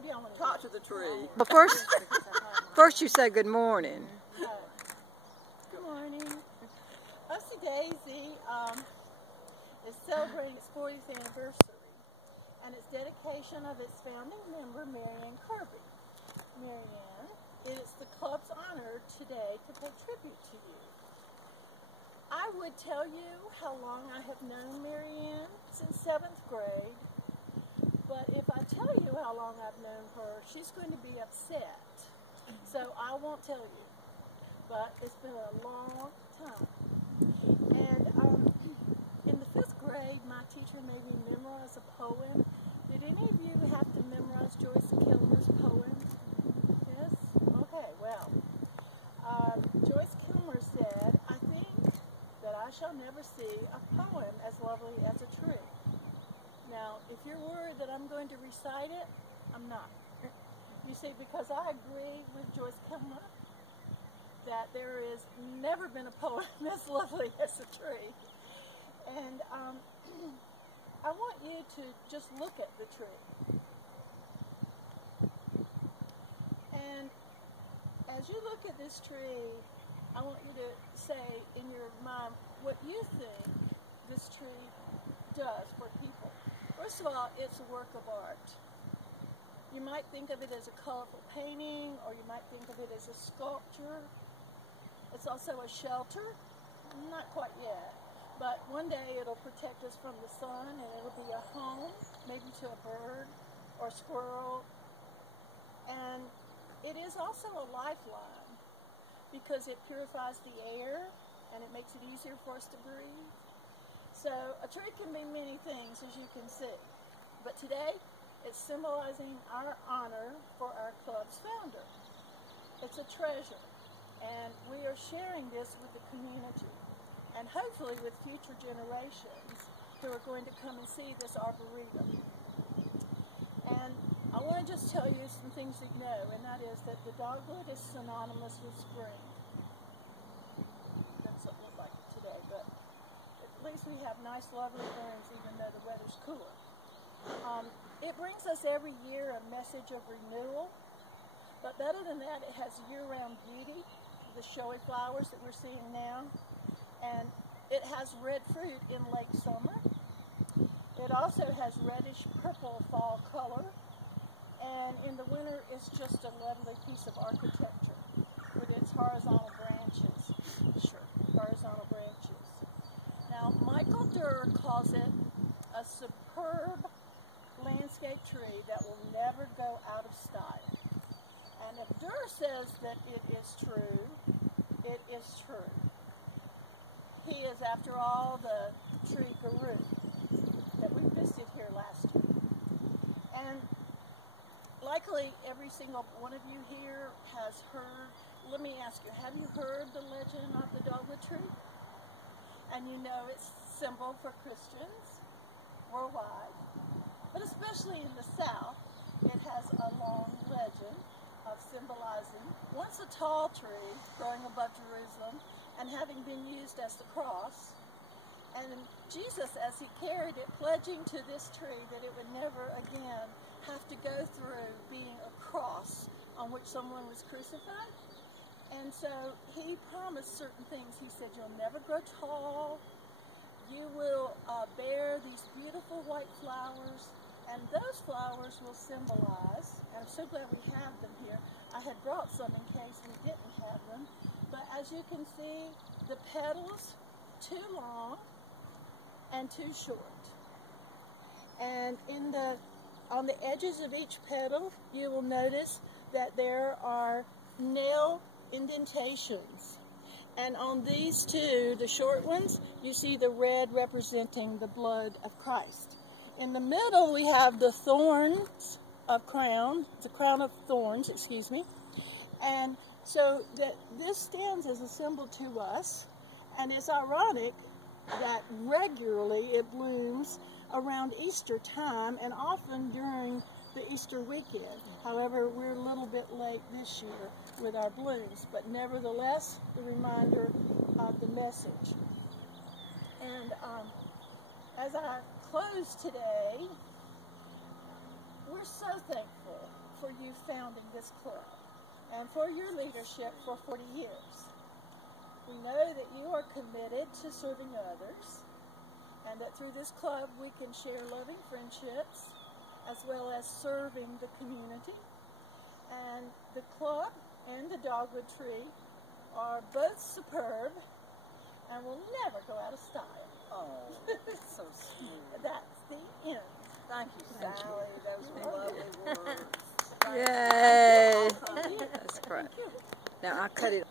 What do y'all want to Talk to the tree. But first you say good morning. Good morning. Usy Daisy is celebrating its 40th anniversary and its dedication of its founding member, Marianne Kirby. Marianne, it is the club's honor today to pay tribute to you. I would tell you how long I have known Marianne, since 7th grade, but if I tell you how long I've known her, she's going to be upset. So I won't tell you, but it's been a long time. And in the 5th grade, my teacher made me memorize a poem. Did any of you have to memorize Joyce Kilmer's poem? Yes? Okay, well, Joyce Kilmer said, I think that I shall never see a poem as lovely as a tree. Now, if you're worried that I'm going to recite it, I'm not. You see, because I agree with Joyce Kilmer that there has never been a poem as lovely as a tree. And I want you to just look at the tree. And as you look at this tree, I want you to say in your mind what you think this tree does for people. First of all, it's a work of art. You might think of it as a colorful painting, or you might think of it as a sculpture. It's also a shelter. Not quite yet, but one day it'll protect us from the sun, and it'll be a home, maybe to a bird or a squirrel. And it is also a lifeline because it purifies the air and it makes it easier for us to breathe. So a tree can be many things, as you can see, but today it's symbolizing our honor for our club's founder. It's a treasure, and we are sharing this with the community, and hopefully with future generations who are going to come and see this arboretum. And I want to just tell you some things that you know, and that is that the dogwood is synonymous with spring. Doesn't look like it today, but at least we have nice, lovely ferns, even though the weather's cooler. It brings us every year a message of renewal, but better than that, it has year-round beauty, the showy flowers that we're seeing now, and it has red fruit in late summer. It also has reddish purple fall color, and in the winter, it's just a lovely piece of architecture with its horizontal branches. Sure, horizontal branches. Now, Michael Durr calls it a superb landscape tree that will never go out of style. And if Durr says that it is true, it is true. He is, after all, the tree guru that we visited here last year. And likely every single one of you here has heard, let me ask you, have you heard the legend of the dogwood tree? And you know it's symbol for Christians worldwide, but especially in the South, it has a long legend of symbolizing once a tall tree growing above Jerusalem and having been used as the cross, and Jesus, as he carried it, pledging to this tree that it would never again have to go through being a cross on which someone was crucified. And so he promised certain things. He said, you'll never grow tall, you will bear these beautiful white flowers, and those flowers will symbolize, and I'm so glad we have them here. I had brought some in case we didn't have them, but as you can see, the petals, too long and too short. And on the edges of each petal, you will notice that there are nail indentations. And on these two, the short ones, you see the red representing the blood of Christ. In the middle, we have the thorns of crown, the crown of thorns, excuse me. And so that this stands as a symbol to us, and it's ironic that regularly it blooms around Easter time and often during the Easter weekend. However, we're a little bit late this year with our blooms, but nevertheless, the reminder of the message. And as I close today, we're so thankful for you founding this club and for your leadership for 40 years. We know that you are committed to serving others, and that through this club we can share loving friendships as well as serving the community. And the club and the dogwood tree are both superb and will never go out of style. Oh, that's so sweet. That's the end. Thank you, Sally. Those were lovely words. Yay! That's great. Now I cut it.